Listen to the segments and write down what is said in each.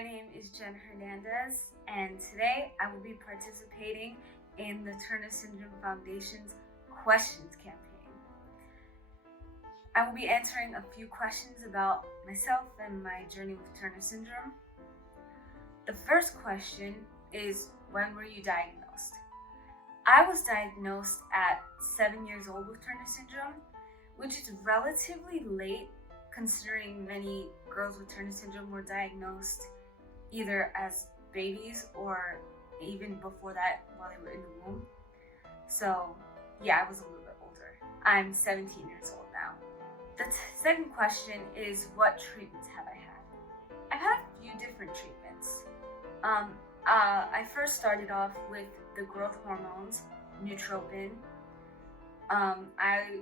My name is Jenna, and today I will be participating in the Turner Syndrome Foundation's questions campaign. I will be answering a few questions about myself and my journey with Turner Syndrome. The first question is, when were you diagnosed? I was diagnosed at 7 years old with Turner Syndrome, which is relatively late considering many girls with Turner Syndrome were diagnosed either as babies or even before that while they were in the womb. So yeah, I was a little bit older. I'm 17 years old now. The second question is, what treatments have I had? I've had a few different treatments. I first started off with the growth hormones, Nootropic. I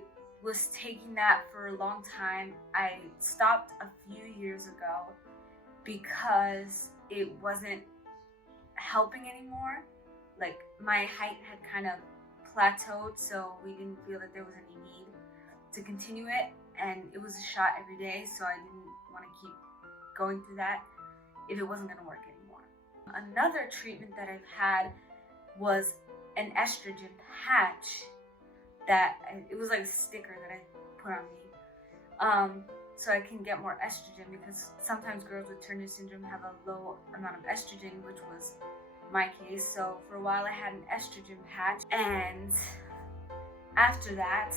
was taking that for a long time. I stopped a few years ago because it wasn't helping anymore. Like, my height had kind of plateaued, so we didn't feel that there was any need to continue it, and it was a shot every day, so I didn't want to keep going through that if it wasn't going to work anymore. Another treatment that I've had was an estrogen patch. It was like a sticker that I put on me, so I can get more estrogen, because sometimes girls with Turner Syndrome have a low amount of estrogen, which was my case. So for a while I had an estrogen patch, and after that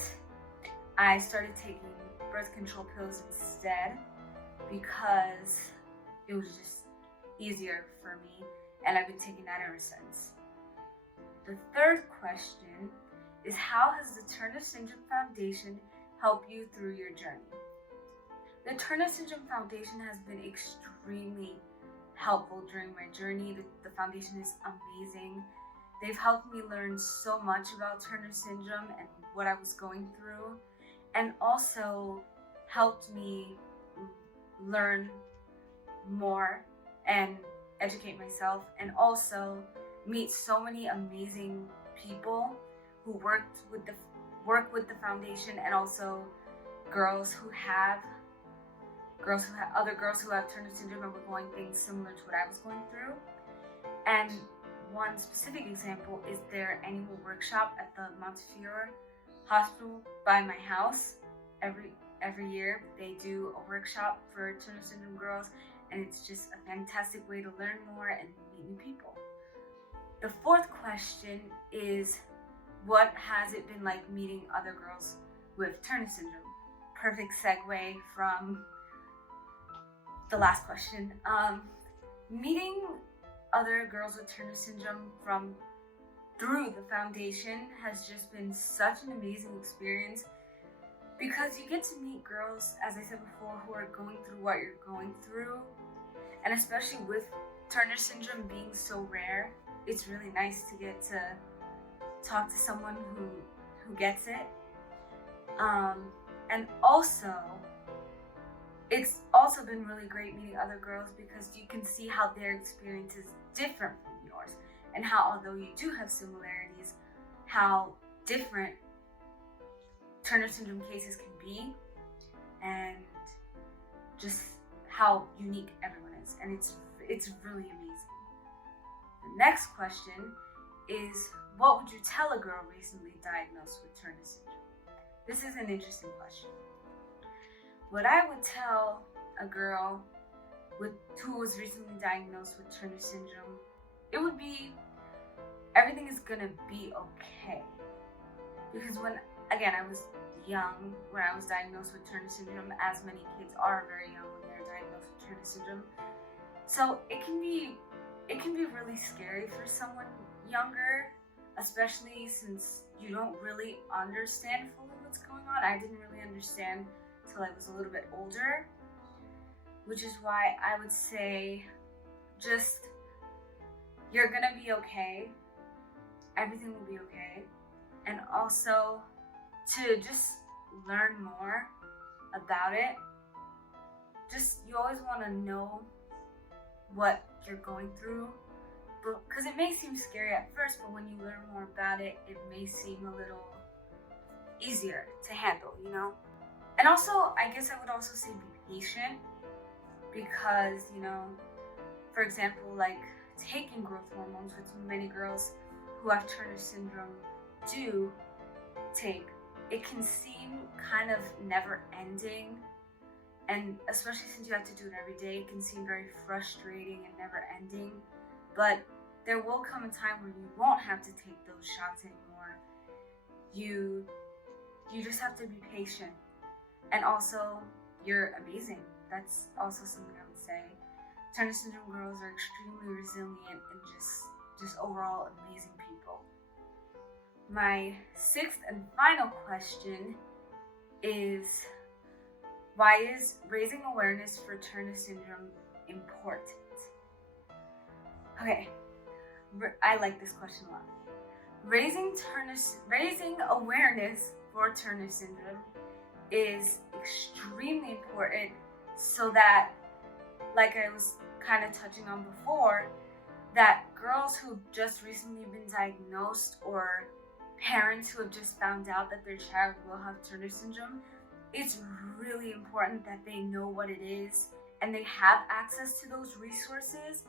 I started taking birth control pills instead because it was just easier for me, and I've been taking that ever since. The third question is, how has the Turner Syndrome Foundation helped you through your journey? The Turner Syndrome Foundation has been extremely helpful during my journey. The foundation is amazing. They've helped me learn so much about Turner Syndrome and what I was going through, and also helped me learn more and educate myself, and also meet so many amazing people who work with the foundation, and also other girls who have Turner Syndrome and were going things similar to what I was going through. And one specific example is their annual workshop at the Montefiore Hospital by my house. Every year they do a workshop for Turner Syndrome girls, and it's just a fantastic way to learn more and meet new people. The fourth question is, what has it been like meeting other girls with Turner Syndrome? Perfect segue from the last question. Meeting other girls with Turner Syndrome through the foundation has just been such an amazing experience, because you get to meet girls, as I said before, who are going through what you're going through, and especially with Turner Syndrome being so rare, it's really nice to get to talk to someone who gets it. And also, it's also been really great meeting other girls, because you can see how their experience is different from yours, and how, although you do have similarities, how different Turner Syndrome cases can be, and just how unique everyone is, and it's really amazing. The next question is, what would you tell a girl recently diagnosed with Turner Syndrome? This is an interesting question. What I would tell a girl who was recently diagnosed with Turner Syndrome, it would be, everything is gonna be okay. Because I was young when I was diagnosed with Turner Syndrome, as many kids are very young when they're diagnosed with Turner Syndrome. So it can be really scary for someone younger, especially since you don't really understand fully what's going on. I didn't really understand till I was a little bit older, which is why I would say, just, you're gonna be okay. Everything will be okay. And also to just learn more about it. You always want to know what you're going through, because it may seem scary at first, but when you learn more about it, it may seem a little easier to handle, you know? And also, I guess I would also say be patient, because, you know, For example, like taking growth hormones, which many girls who have Turner syndrome do take, it can seem kind of never ending. And especially since you have to do it every day, it can seem very frustrating and never ending. But there will come a time where you won't have to take those shots anymore. You just have to be patient. And also, you're amazing. That's also something I would say. Turner syndrome girls are extremely resilient and just overall amazing people. My sixth and final question is, why is raising awareness for Turner syndrome important? Okay, I like this question a lot. Raising awareness for Turner syndrome is extremely important so that, like I was kind of touching on before, that girls who've just recently been diagnosed or parents who have just found out that their child will have Turner syndrome, it's really important that they know what it is and they have access to those resources.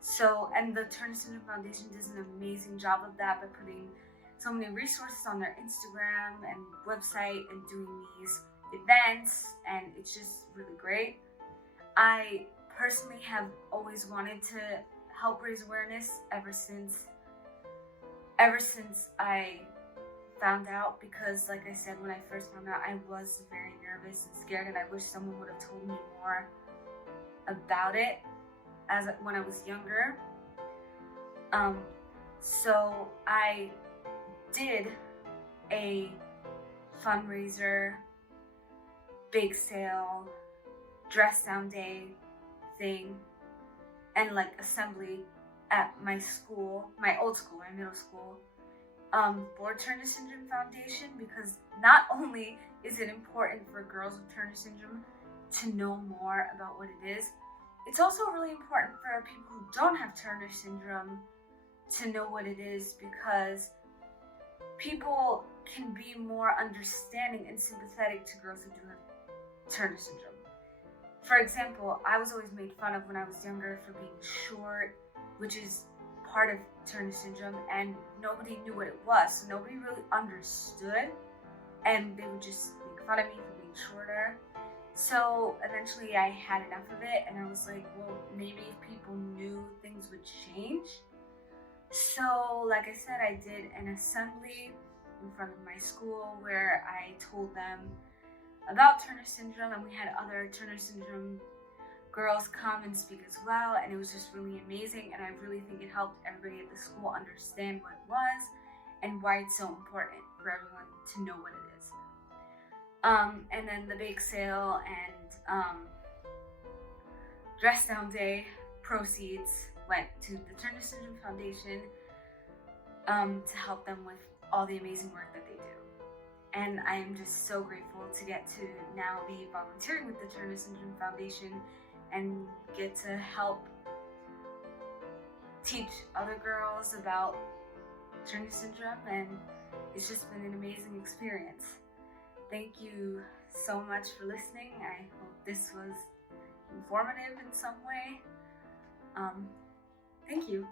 So, and the Turner Syndrome Foundation does an amazing job of that by putting so many resources on their Instagram and website and doing these events, and it's just really great. I personally have always wanted to help raise awareness ever since I found out, because like I said, when I first found out, I was very nervous and scared, and I wish someone would have told me more about it when I was younger. So I did a fundraiser, bake sale, dress down day thing, and like assembly at my school, my old school, my middle school, for Turner Syndrome Foundation, because not only is it important for girls with Turner syndrome to know more about what it is, it's also really important for people who don't have Turner syndrome to know what it is, because people can be more understanding and sympathetic to girls who do have Turner syndrome. For example, I was always made fun of when I was younger for being short, which is part of Turner syndrome, and nobody knew what it was, so nobody really understood, and they would just make fun of me for being shorter. So eventually I had enough of it, and I was like, well, maybe if people knew, things would change. So like I said, I did an assembly in front of my school where I told them about Turner syndrome, and we had other Turner syndrome girls come and speak as well, and it was just really amazing, and I really think it helped everybody at the school understand what it was and why it's so important for everyone to know what it is. And then the bake sale and dress down day proceeds went to the Turner Syndrome Foundation to help them with all the amazing work that they do. And I am just so grateful to get to now be volunteering with the Turner Syndrome Foundation and get to help teach other girls about Turner syndrome, and it's just been an amazing experience. Thank you so much for listening. I hope this was informative in some way. Thank you.